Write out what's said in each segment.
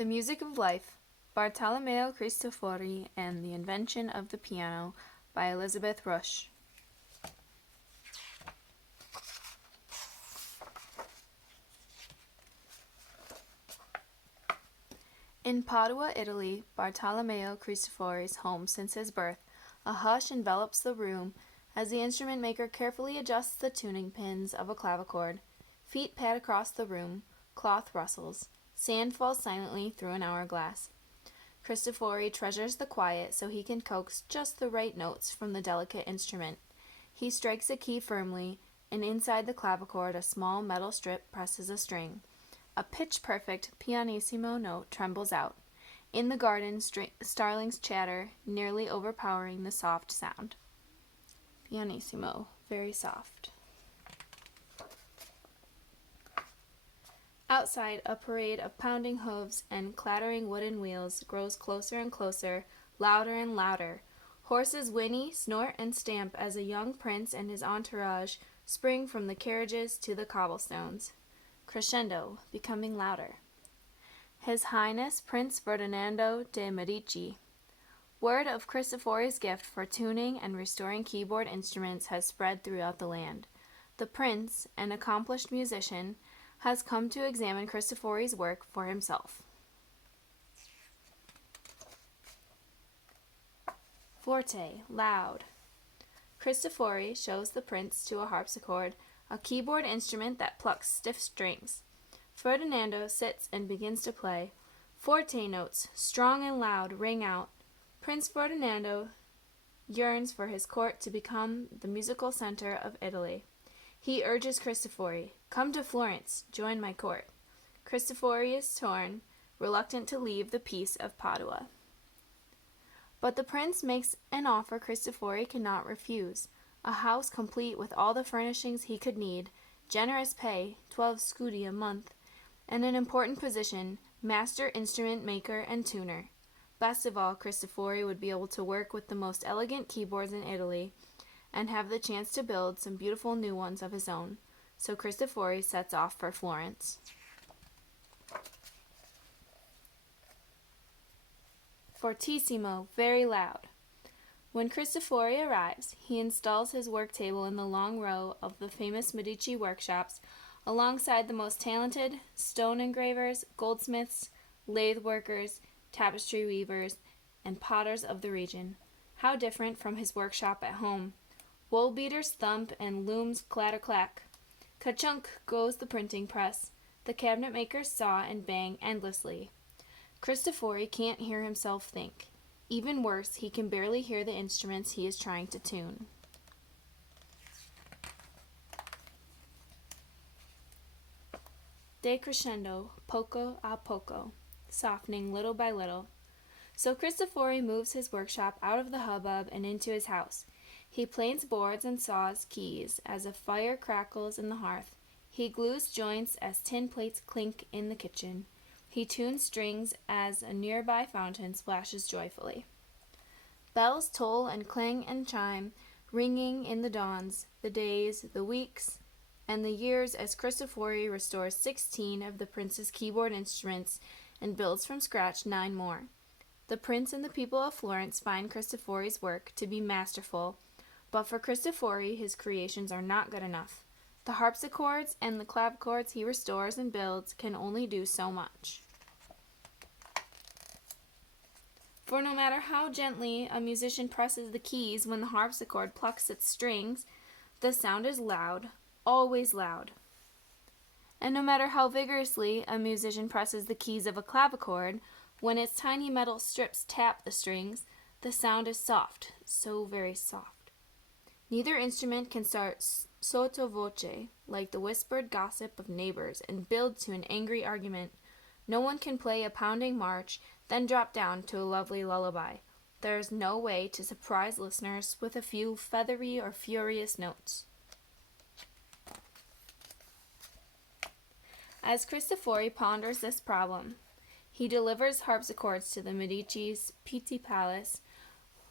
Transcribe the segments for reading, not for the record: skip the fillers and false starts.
The Music of Life, Bartolomeo Cristofori and the Invention of the Piano by Elizabeth Rusch. In Padua, Italy, Bartolomeo Cristofori's home since his birth, a hush envelops the room as the instrument maker carefully adjusts the tuning pins of a clavichord. Feet pad across the room, cloth rustles, sand falls silently through an hourglass. Cristofori treasures the quiet so he can coax just the right notes from the delicate instrument. He strikes a key firmly, and inside the clavichord a small metal strip presses a string. A pitch-perfect pianissimo note trembles out. In the garden, starlings chatter, nearly overpowering the soft sound. Pianissimo, very soft. Outside, a parade of pounding hooves and clattering wooden wheels grows closer and closer, louder and louder. Horses whinny, snort, and stamp as a young prince and his entourage spring from the carriages to the cobblestones. Crescendo, becoming louder. His Highness Prince Ferdinando de' Medici. Word of Cristofori's gift for tuning and restoring keyboard instruments has spread throughout the land. The prince, an accomplished musician, has come to examine Cristofori's work for himself. Forte, loud. Cristofori shows the prince to a harpsichord, a keyboard instrument that plucks stiff strings. Ferdinando sits and begins to play. Forte notes, strong and loud, ring out. Prince Ferdinando yearns for his court to become the musical center of Italy. He urges Cristofori, "Come to Florence, join my court." Cristofori is torn, reluctant to leave the peace of Padua. But the prince makes an offer Cristofori cannot refuse: a house complete with all the furnishings he could need, generous pay, 12 scudi a month, and an important position, master instrument maker and tuner. Best of all, Cristofori would be able to work with the most elegant keyboards in Italy, and have the chance to build some beautiful new ones of his own. So Cristofori sets off for Florence. Fortissimo, very loud. When Cristofori arrives, he installs his work table in the long row of the famous Medici workshops, alongside the most talented stone engravers, goldsmiths, lathe workers, tapestry weavers, and potters of the region. How different from his workshop at home. Wool beaters thump and looms clatter-clack. Ka-chunk goes the printing press. The cabinet makers saw and bang endlessly. Cristofori can't hear himself think. Even worse, he can barely hear the instruments he is trying to tune. Decrescendo, poco a poco, softening little by little. So Cristofori moves his workshop out of the hubbub and into his house. He planes boards and saws keys as a fire crackles in the hearth. He glues joints as tin plates clink in the kitchen. He tunes strings as a nearby fountain splashes joyfully. Bells toll and clang and chime, ringing in the dawns, the days, the weeks, and the years as Cristofori restores 16 of the prince's keyboard instruments and builds from scratch 9 more. The prince and the people of Florence find Cristofori's work to be masterful, but for Cristofori, his creations are not good enough. The harpsichords and the clavichords he restores and builds can only do so much. For no matter how gently a musician presses the keys when the harpsichord plucks its strings, the sound is loud, always loud. And no matter how vigorously a musician presses the keys of a clavichord, when its tiny metal strips tap the strings, the sound is soft, so very soft. Neither instrument can start sotto voce, like the whispered gossip of neighbors, and build to an angry argument. No one can play a pounding march, then drop down to a lovely lullaby. There is no way to surprise listeners with a few feathery or furious notes. As Cristofori ponders this problem, he delivers harpsichords to the Medici's Pitti Palace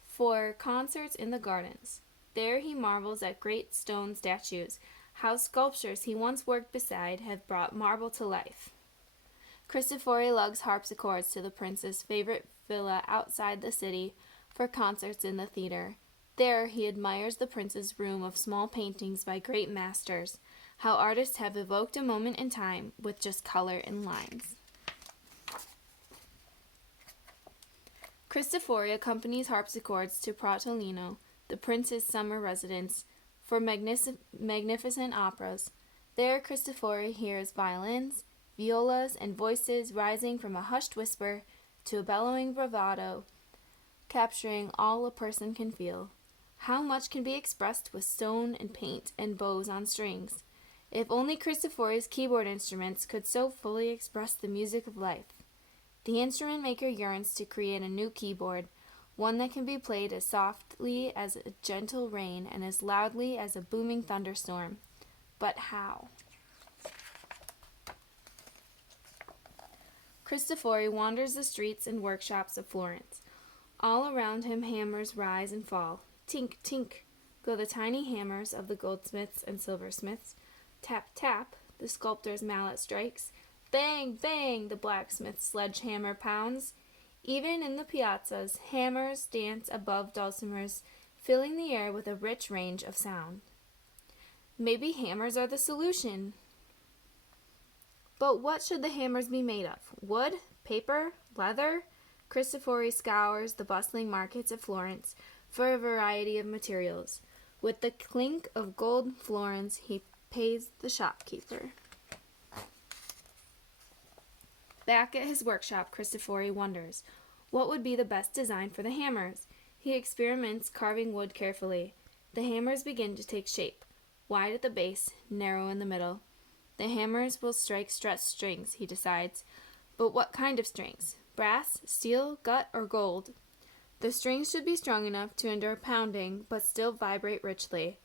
for concerts in the gardens. There he marvels at great stone statues, how sculptures he once worked beside have brought marble to life. Cristofori lugs harpsichords to the prince's favorite villa outside the city for concerts in the theater. There he admires the prince's room of small paintings by great masters, how artists have evoked a moment in time with just color and lines. Cristofori accompanies harpsichords to Pratolino, the prince's summer residence, for magnificent operas. There Cristofori hears violins, violas, and voices rising from a hushed whisper to a bellowing bravado, capturing all a person can feel. How much can be expressed with stone and paint and bows on strings? If only Cristofori's keyboard instruments could so fully express the music of life. The instrument maker yearns to create a new keyboard, one that can be played as softly as a gentle rain and as loudly as a booming thunderstorm. But how? Cristofori wanders the streets and workshops of Florence. All around him hammers rise and fall. Tink, tink, go the tiny hammers of the goldsmiths and silversmiths. Tap, tap, the sculptor's mallet strikes. Bang, bang, the blacksmith's sledgehammer pounds. Even in the piazzas, hammers dance above dulcimers, filling the air with a rich range of sound. Maybe hammers are the solution. But what should the hammers be made of? Wood? Paper? Leather? Cristofori scours the bustling markets of Florence for a variety of materials. With the clink of gold florins, he pays the shopkeeper. Back at his workshop, Cristofori wonders what would be the best design for the hammers. He experiments carving wood carefully. The hammers begin to take shape, wide at the base, narrow in the middle. The hammers will strike stretched strings, he decides. But what kind of strings? Brass, steel, gut, or gold? The strings should be strong enough to endure pounding, but still vibrate richly.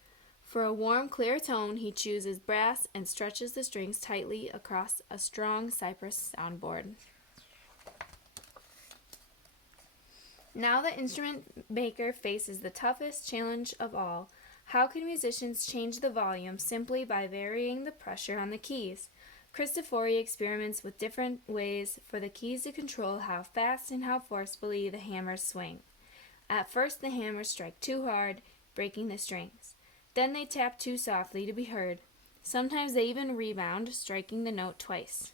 For a warm, clear tone, he chooses brass and stretches the strings tightly across a strong cypress soundboard. Now the instrument maker faces the toughest challenge of all. How can musicians change the volume simply by varying the pressure on the keys? Cristofori experiments with different ways for the keys to control how fast and how forcefully the hammers swing. At first the hammers strike too hard, breaking the strings. Then they tap too softly to be heard. Sometimes they even rebound, striking the note twice.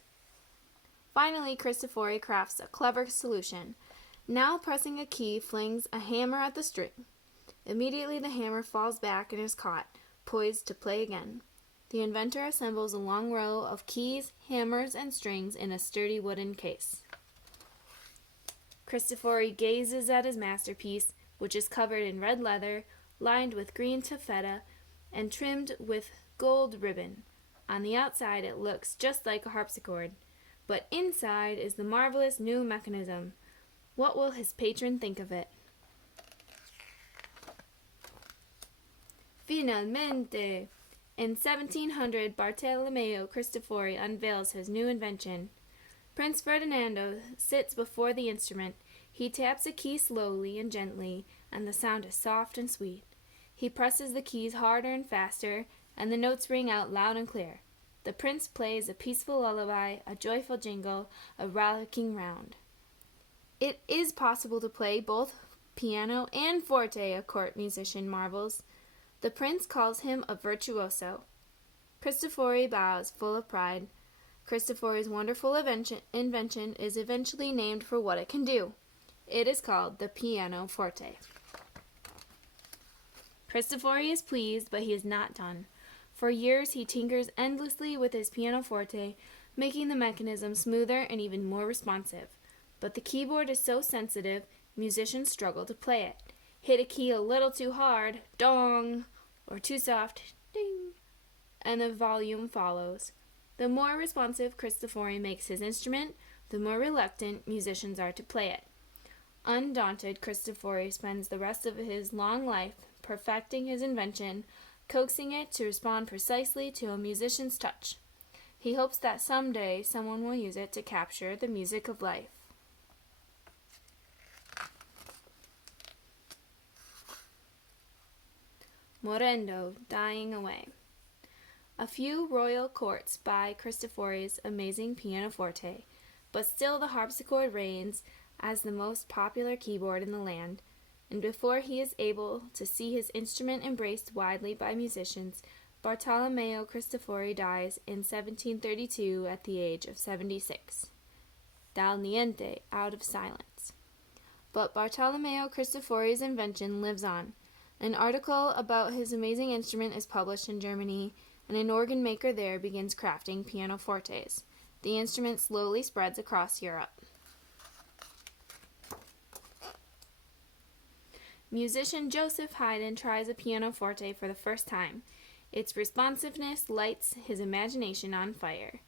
Finally, Cristofori crafts a clever solution. Now pressing a key flings a hammer at the string. Immediately the hammer falls back and is caught, poised to play again. The inventor assembles a long row of keys, hammers, and strings in a sturdy wooden case. Cristofori gazes at his masterpiece, which is covered in red leather, lined with green taffeta, and trimmed with gold ribbon. On the outside it looks just like a harpsichord, but inside is the marvelous new mechanism. What will his patron think of it? Finalmente! In 1700, Bartolomeo Cristofori unveils his new invention. Prince Ferdinando sits before the instrument. He taps a key slowly and gently, and the sound is soft and sweet. He presses the keys harder and faster, and the notes ring out loud and clear. The prince plays a peaceful lullaby, a joyful jingle, a rollicking round. It is possible to play both piano and forte, a court musician marvels. The prince calls him a virtuoso. Cristofori bows, full of pride. Cristofori's wonderful invention is eventually named for what it can do. It is called the pianoforte. Cristofori is pleased, but he is not done. For years he tinkers endlessly with his pianoforte, making the mechanism smoother and even more responsive. But the keyboard is so sensitive, musicians struggle to play it. Hit a key a little too hard, dong, or too soft, ding, and the volume follows. The more responsive Cristofori makes his instrument, the more reluctant musicians are to play it. Undaunted, Cristofori spends the rest of his long life perfecting his invention, coaxing it to respond precisely to a musician's touch. He hopes that someday someone will use it to capture the music of life. Morendo, dying away. A few royal courts buy Cristofori's amazing pianoforte. But still the harpsichord reigns as the most popular keyboard in the land, and before he is able to see his instrument embraced widely by musicians, Bartolomeo Cristofori dies in 1732 at the age of 76. Dal niente, out of silence. But Bartolomeo Cristofori's invention lives on. An article about his amazing instrument is published in Germany, and an organ maker there begins crafting pianofortes. The instrument slowly spreads across Europe. Musician Joseph Haydn tries a pianoforte for the first time. Its responsiveness lights his imagination on fire.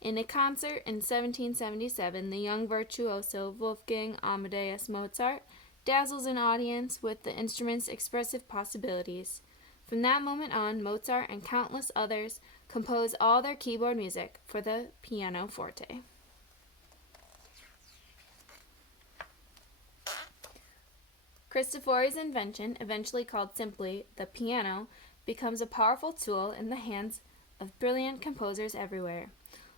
In a concert in 1777, the young virtuoso Wolfgang Amadeus Mozart dazzles an audience with the instrument's expressive possibilities. From that moment on, Mozart and countless others compose all their keyboard music for the pianoforte. Cristofori's invention, eventually called simply the piano, becomes a powerful tool in the hands of brilliant composers everywhere.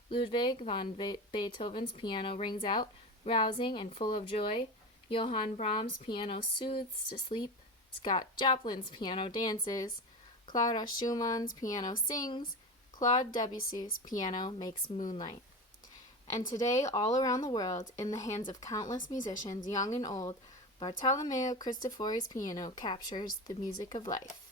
Ludwig van Beethoven's piano rings out, rousing and full of joy. Johann Brahms' piano soothes to sleep. Scott Joplin's piano dances. Clara Schumann's piano sings. Claude Debussy's piano makes moonlight. And today, all around the world, in the hands of countless musicians, young and old, Bartolomeo Cristofori's piano captures the music of life.